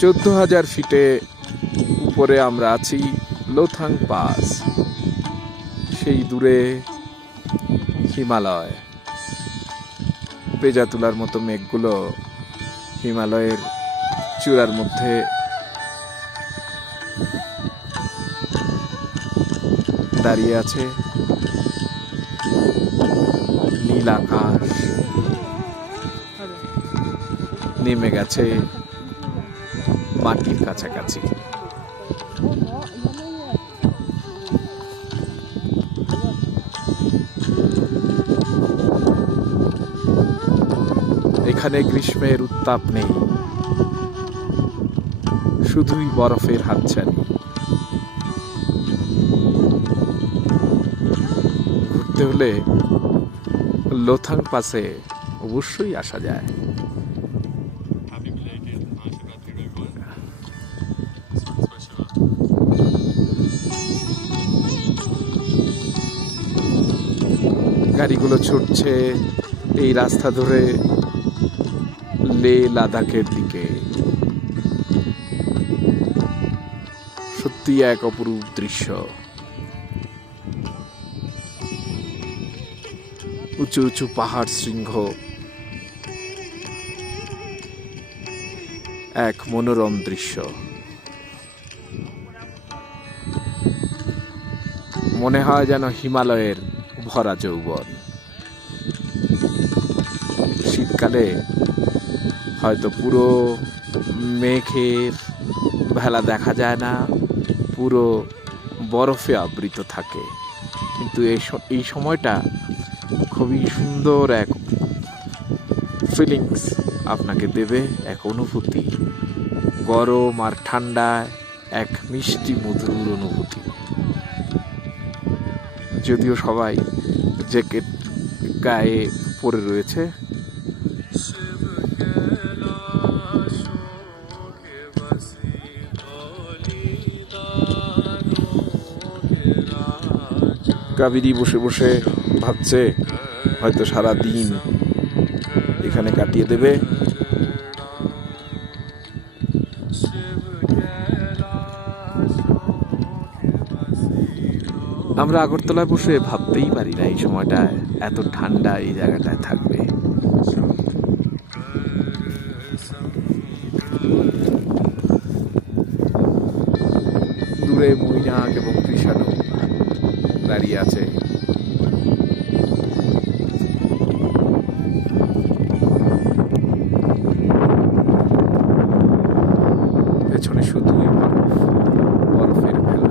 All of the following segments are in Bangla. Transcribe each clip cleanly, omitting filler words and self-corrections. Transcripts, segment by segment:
14,000 ফিটে উপরে আমরা আছি লোথাং পাস। সেই দূরে হিমালয়, পেজা তুলার মতো মেঘগুলো হিমালয়ের চূড়ার মধ্যে দাঁড়িয়ে আছে। নীল আকাশ নেমে গেছে মাটির কাছাকাছি। এখানে গ্রীষ্মের উত্তাপ নেই, শুধুই বরফের হাতছানি। ঘুরতে হলে লোথাং পাসে অবশ্যই আসা যায়। গাড়িগুলো ছুটছে এই রাস্তা ধরে লে লাদাখের দিকে। সত্যি এক অপরূপ দৃশ্য। উঁচু উঁচু পাহাড় শৃঙ্গ, এক মনোরম দৃশ্য। মনে হয় যেন হিমালয়ের ভরা যৌবন। শীতকালে হয়তো পুরো মেঘের ভেলা দেখা যায় না, পুরো বরফে আবৃত থাকে, কিন্তু এই সময়টা খুবই সুন্দর এক ফিলিংস আপনাকে দেবে, এক অনুভূতি। গরম আর ঠান্ডায় এক মিষ্টি মধুর অনুভূতি। যদিও সবাই জ্যাকেট গায়ে পরে রয়েছে, কাবেরী বসে বসে ভাবছে হয়তো সারা দিন এখানে কাটিয়ে দেবে। আমরা আগরতলায় বসে ভাবতেই পারি না এই সময়টায় এত ঠান্ডা এই জায়গাটায় থাকবে। দূরে মৈনাক এবং কৃষাণু দাঁড়িয়ে আছে। পেছনে শুধুই বরফের মেলা।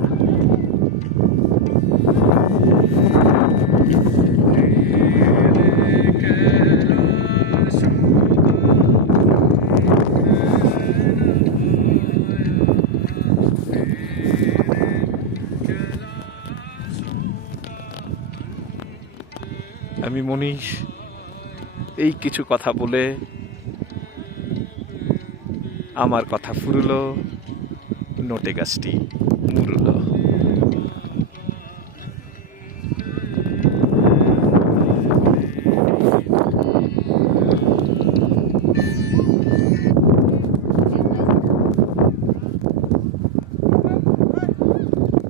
আমি মনীষ, এই কিছু কথা বলে আমার কথা ফুরলো, নোটে গাছটি মুরলো।